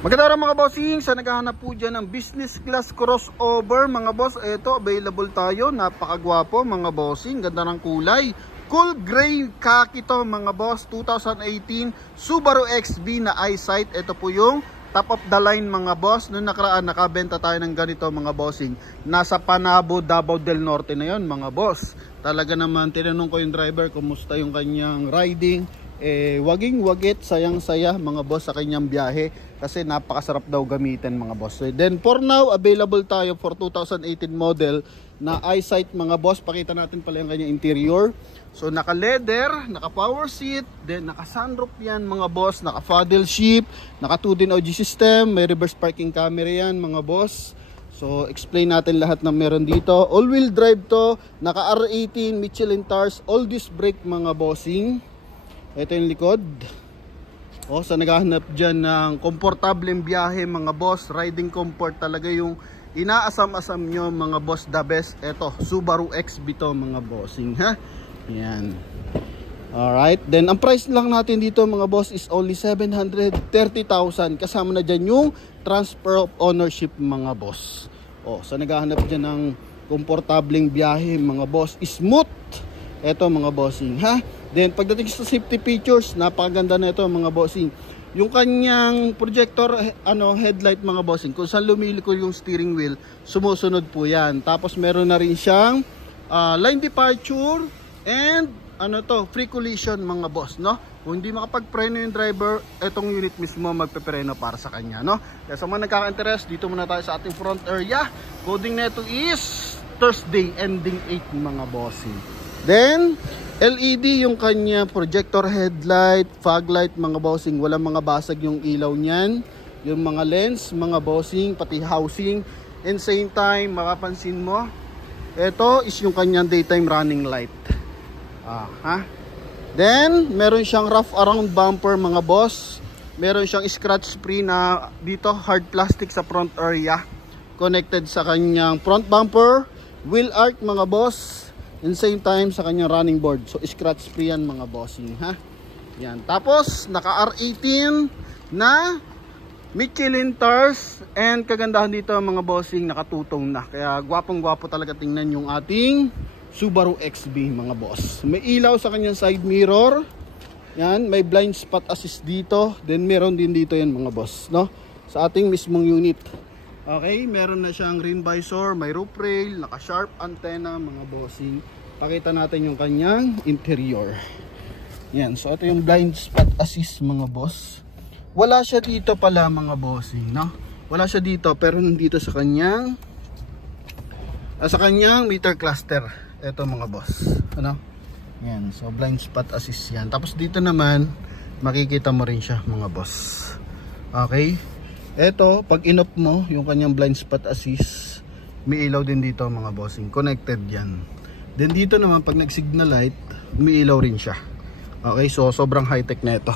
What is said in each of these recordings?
Magandang araw mga bossing, sa naghahanap po dyan ng business class crossover mga boss, ito available tayo, napakagwapo mga bossing, ganda ng kulay, cool gray khaki to mga boss, 2018 Subaru XB na eyesight. Ito po yung top of the line mga boss. Noong nakaraan nakabenta tayo ng ganito mga bossing, nasa Panabo, Davao del Norte na yon mga boss. Talaga naman tinanong ko yung driver kumusta yung kanyang riding, waging wagit, sayang saya mga boss sa kanyang biyahe kasi napakasarap daw gamitin mga boss. Then for now available tayo for 2018 model na eyesight mga boss. Pakita natin pala yung kanyang interior. So naka leather, naka power seat, then naka sunroof yan mga boss, naka paddle shift, naka 2-din audio system, may reverse parking camera yan mga boss. So explain natin lahat ng meron dito. All wheel drive to, naka R18 Michelin tires, all disc brake mga bossing. Ito yung likod. O, sa naghahanap dyan ng komportableng biyahe mga boss, riding comfort talaga yung inaasam-asam nyo mga boss, the best. Ito, Subaru XB to mga bossing ha. Yan. Alright, then ang price lang natin dito mga boss is only 730,000. Kasama na dyan yung transfer of ownership mga boss. O, sa naghahanap dyan ng komportableng biyahe mga boss, smooth. Ito mga bossing ha. Then pagdating sa safety features, napakaganda na ito mga bossing. Yung kanyang projector headlight mga bossing, kung saan lumiliko yung steering wheel, sumusunod po yan. Tapos meron na rin siyang line departure and free collision mga boss, no? Kung hindi makapagpreno yung driver, etong unit mismo magpepreno para sa kanya, no? Kaya sa mga nagkaka-interest, dito muna tayo sa ating front area. Coding neto is Thursday ending 8 mga bossing. Then LED yung kanya projector headlight, fog light mga bossing, walang mga basag yung ilaw niyan. Yung mga lens mga bossing, pati housing. And same time, makapansin mo, ito is yung kanyang daytime running light. Then meron siyang rough around bumper mga boss. Meron siyang scratch free na dito, hard plastic sa front area, connected sa kanyang front bumper, wheel arch mga boss. And same time sa kanyang running board. So scratch free yan mga bossing ha. Yan. Tapos naka R18 na Michelin tires. And kagandahan dito mga bossing, nakatutong na. Kaya gwapong gwapo talaga tingnan yung ating Subaru XB mga boss. May ilaw sa kanyang side mirror. Yan, may blind spot assist dito. Then meron din dito yan mga boss, no? Sa ating mismong unit. Okay, meron na siyang rim visor, may roof rail, naka-sharp antenna mga bossing. Pakita natin yung kanyang interior. Yan, so ito yung blind spot assist mga boss. Wala siya dito pala mga bossing, no? Wala siya dito, pero nandito sa kanyang meter cluster. Ito mga boss, ano? Yan, so blind spot assist yan. Tapos dito naman, makikita mo rin siya mga boss. Okay? Ito, pag inop mo yung kanyang blind spot assist, may ilaw din dito mga bossing, connected yan. Then dito naman pag nag-signal light, may ilaw rin siya. Okay, so sobrang high-tech na ito.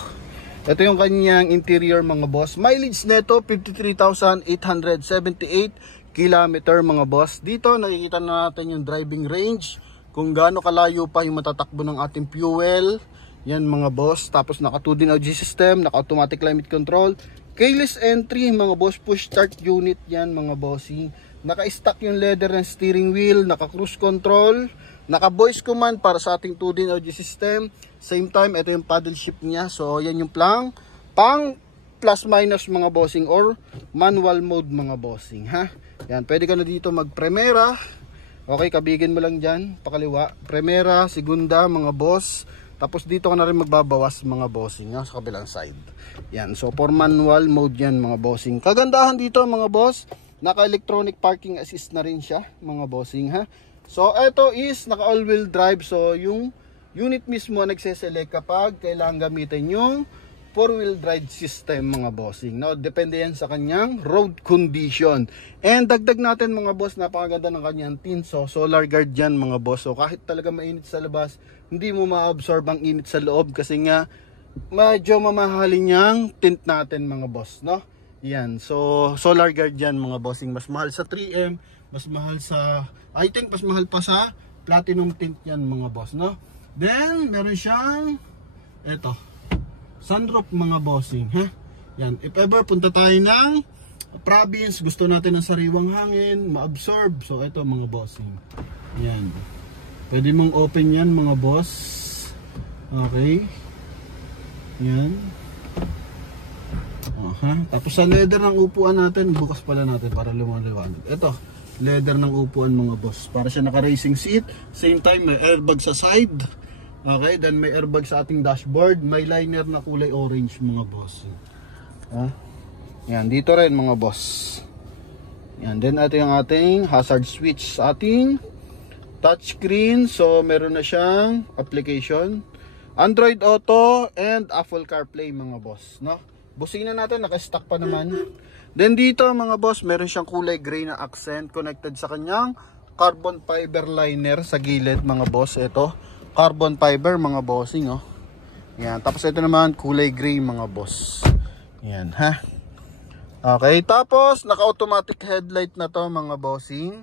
Ito yung kanyang interior mga boss. Mileage neto 53,878 km mga boss. Dito nakikita na natin yung driving range, kung gaano kalayo pa yung matatakbo ng ating fuel. Yan mga boss. Tapos naka 2-din audio system, naka automatic climate control, keyless entry mga boss, push start unit yan mga bossing. Naka-stack yung leather ng steering wheel, naka cruise control, naka voice command para sa ating 2-din audio system. Same time, ito yung paddle shift niya. So yan yung pang plus minus mga bossing or manual mode mga bossing ha. Yan, pwede ka na dito mag primera. Okay, kabigin mo lang dyan, pakaliwa. Primera, segunda mga boss. Tapos dito ka na rin magbabawas mga bossing sa kabilang side. Yan, so for manual mode yan mga bossing. Kagandahan dito mga boss, naka electronic parking assist na rin siya mga bossing ha. So ito is naka all wheel drive. So yung unit mismo nagseselect kapag kailangan gamitin yung 4-wheel drive system mga bossing, no? Depende yan sa kanyang road condition. And dagdag natin mga boss, napakaganda ng kanyang tint. So solar guard yan mga boss. So kahit talaga mainit sa labas, hindi mo ma-absorb ang init sa loob kasi nga medyo mamahalin yung tint natin mga boss, no? Yan, so solar guard yan mga bossing. Mas mahal sa 3M, mas mahal sa, I think mas mahal pa sa platinum tint yan mga boss, no? Then meron siyang sunroof mga bossing ha. Yan, if ever punta tayo ng province, gusto natin ng sariwang hangin, ma-absorb. So ito mga bossing. Yan. Pwede mong open yan mga boss. Okay. Yan. Tapos sa leather ng upuan natin, bukas pala natin para lumaliwanag. Ito, leather ng upuan mga boss. Para siya naka-racing seat. Same time, may airbag sa side. Okay, then may airbag sa ating dashboard. May liner na kulay orange mga boss. Yan, dito rin mga boss. Yan, then ito yung ating hazard switch sa ating touchscreen. So, meron na siyang application. Android Auto and Apple CarPlay mga boss, no? Busina natin, naka-stock pa naman. Then dito mga boss, meron siyang kulay gray na accent connected sa kanyang carbon fiber liner sa gilid mga boss. Ito, carbon fiber mga bossing, oh. Yan, tapos ito naman kulay gray mga boss. Yan, ha. Okay, tapos naka-automatic headlight na to mga bossing.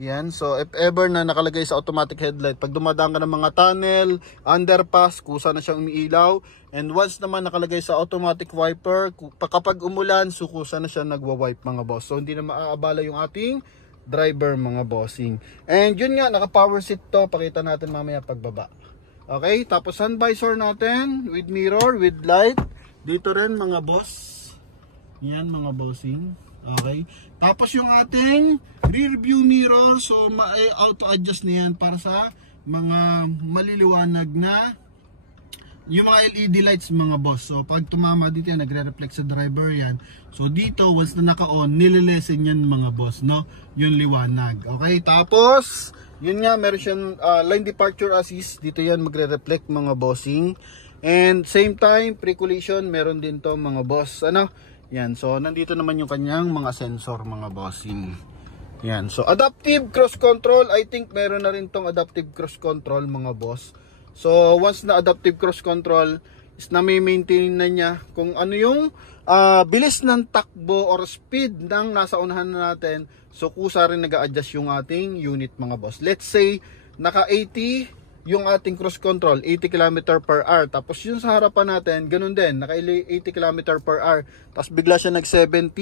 Yan, so if ever na nakalagay sa automatic headlight, pag dumadaan ka ng mga tunnel, underpass, kusa na siyang umiilaw. And once naman nakalagay sa automatic wiper, kapag umulan, kusa na siya nagwa-wipe mga boss. So hindi na maaabala yung ating driver mga bossing. And yun nga, naka-power seat to, pakita natin mamaya pagbaba. Okay, tapos sun visor natin with mirror, with light. Dito rin mga boss. Yan mga bossing. Okay. Tapos yung ating rear view mirror, so auto adjust na yan para sa mga maliliwanag na yung mga LED lights mga boss. So pag tumama dito yan, nagre-reflect sa driver yan. So dito once na naka-on, nililesen yan mga boss, no? Yung liwanag. Okay, tapos yun nga, meron siyang line departure assist. Dito yan magre-reflect mga bossing. And same time, pre-collision meron din to mga boss. Ano? Yan, so nandito naman yung kanyang mga sensor mga bossing. Yan, so adaptive cruise control, I think meron na rin tong adaptive cruise control mga boss. So once na adaptive cruise control is na may maintain na niya kung ano yung bilis ng takbo or speed ng nasa unahan na natin. So kusa rin nag-a-adjust yung ating unit mga boss. Let's say naka 80 yung ating cruise control, 80 km per hour. Tapos yung sa harapan natin, ganun din, naka 80 km per hour. Tapos bigla siya nag 70.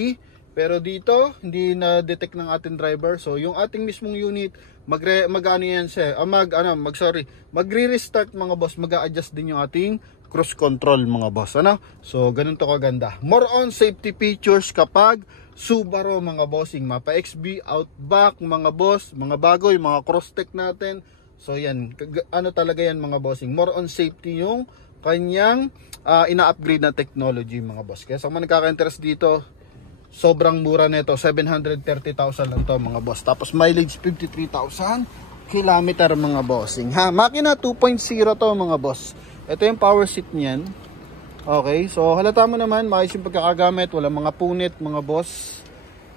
Pero dito, hindi na-detect ng ating driver. So yung ating mismong unit, magre-restart mga boss, mag-a-adjust din yung ating cruise control mga boss. Ano? So ganun to kaganda. More on safety features kapag Subaru mga bossing. Mapa XB, Outback mga boss, mga bago, yung mga cross-tech natin. So yan, ano talaga yan mga bossing, more on safety yung kanyang ina-upgrade na technology mga boss. Kaya sa mga nagkaka-interest dito, sobrang mura nito, 730,000 lang to mga boss. Tapos mileage 53,000 kilometer mga bossing. Ha, makina 2.0 to mga boss. Ito yung power seat niyan. Okay, so halata mo naman, maayos yung pagkakagamit, walang mga punit mga boss.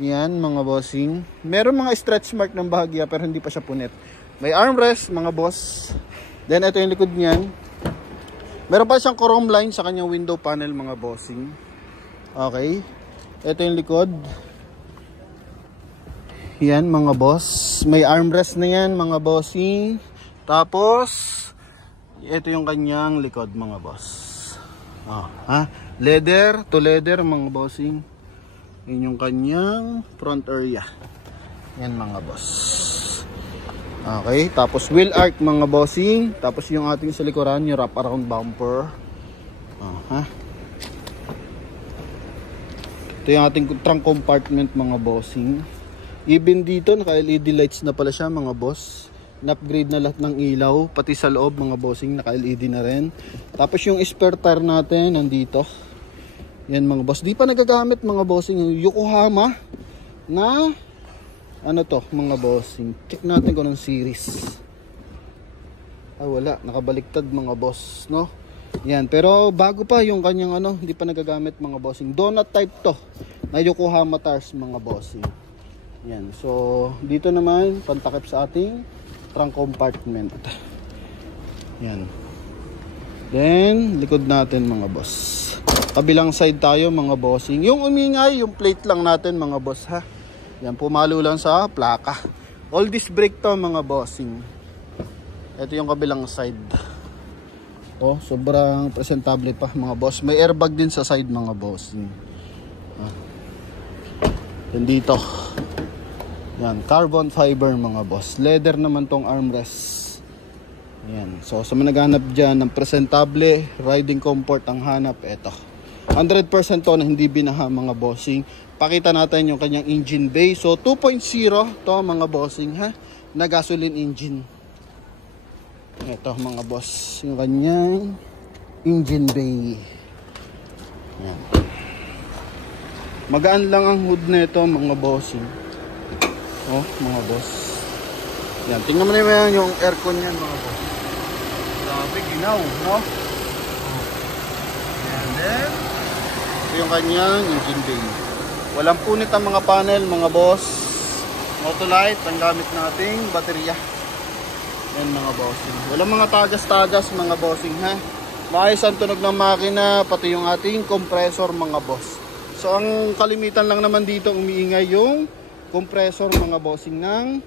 Yan mga bossing. Meron mga stretch mark ng bahagya pero hindi pa siya punit. May armrest mga boss. Then ito yung likod niyan. Meron pa siyang chrome line sa kanyang window panel mga bossing. Okay. Ito yung likod. Yan mga boss. May armrest na yan mga bossing. Tapos ito yung kanyang likod mga boss. Leather to leather mga bossing. Yan yung kanyang front area. Yan mga boss. Okay, tapos wheel arch mga bossing. Tapos yung ating sa likuran, yung wrap around bumper. Ito yung ating trunk compartment mga bossing. Even dito naka LED lights na pala siya mga boss. Na-upgrade na lahat ng ilaw, pati sa loob mga bossing naka LED na rin. Tapos yung spare tire natin nandito. Yan mga boss. Di pa nagagamit mga bossing yung Yokohama na ano to mga bossing. Check natin kung anong series. Wala, nakabaliktad mga boss, no? Yan, pero bago pa yung kanyang ano, hindi pa nagagamit mga bossing. Donut type to na Yokohama tires mga bossing. Yan, so dito naman pantakip sa ating trunk compartment. Yan. Then likod natin mga boss. Kabilang side tayo mga bossing. Yung umingay, yung plate lang natin mga boss ha. Yan, pumalo lang sa plaka. All disc brake to mga bossing. Ito yung kabilang side. Sobrang presentable pa mga boss. May airbag din sa side mga bossing. Yan dito. Yan, carbon fiber mga boss. Leather naman tong armrest. Yan. So sa mga naghahanap dyan ng presentable, riding comfort ang hanap, eto. 100% to na hindi binaha mga bossing. Pakita natin yung kanyang engine bay. So 2.0 to mga bossing ha, na gasoline engine. Ito mga boss, yung kanyang engine bay. Yan. Magaan lang ang hood nito mga bossing. Oh mga boss. Yan, tingnan mo naman yung aircon yan mga boss. Grabe, ginaw, no? And then ito yung kanyang engine bay. Walang punit ang mga panel mga boss. Autolite ang gamit nating baterya. Yan mga bossing. Walang mga tagas-tagas mga bossing ha. Maayos ang tunog ng makina, pati yung ating compressor mga boss. So ang kalimitan lang naman dito umiingay yung compressor mga bossing ng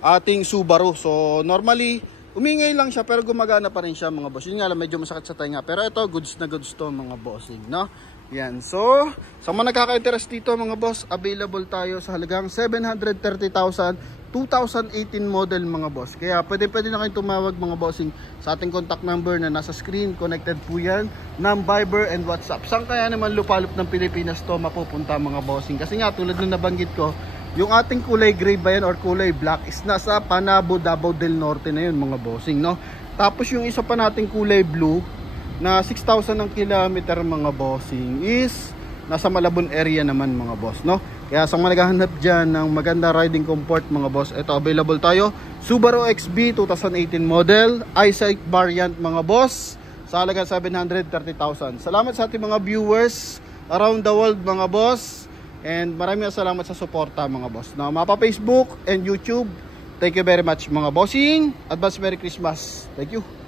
ating Subaru. So normally umingay lang siya pero gumagana pa rin siya mga boss. Yun nga lang medyo masakit sa tenga. Pero ito goods na goods to mga bossing, no? Yan. So sa mga nagkaka-interest dito mga boss, available tayo sa halagang 730,000 2018 model mga boss. Kaya pwede na kayong tumawag mga bossing sa ating contact number na nasa screen. Connected po yan ng Viber and WhatsApp. Saan kaya naman lupalop ng Pilipinas to mapupunta mga bossing? Kasi nga tulad nung nabanggit ko, yung ating kulay gray ba yan or kulay black is nasa Panabo, Davao del Norte na yun mga bossing, no? Tapos yung isa pa nating kulay blue na 6,000 ang kilometer mga bossing is nasa Malabon area naman mga boss, no? Kaya sa mga naghahanap dyan ng maganda riding comfort mga boss, ito available tayo. Subaru XB 2018 model, eyesight variant mga boss, sa halagang 730,000. Salamat sa ating mga viewers around the world mga boss. And maraming salamat sa suporta mga boss. Na mapa Facebook and YouTube. Thank you very much mga bossing. Advance Merry Christmas. Thank you.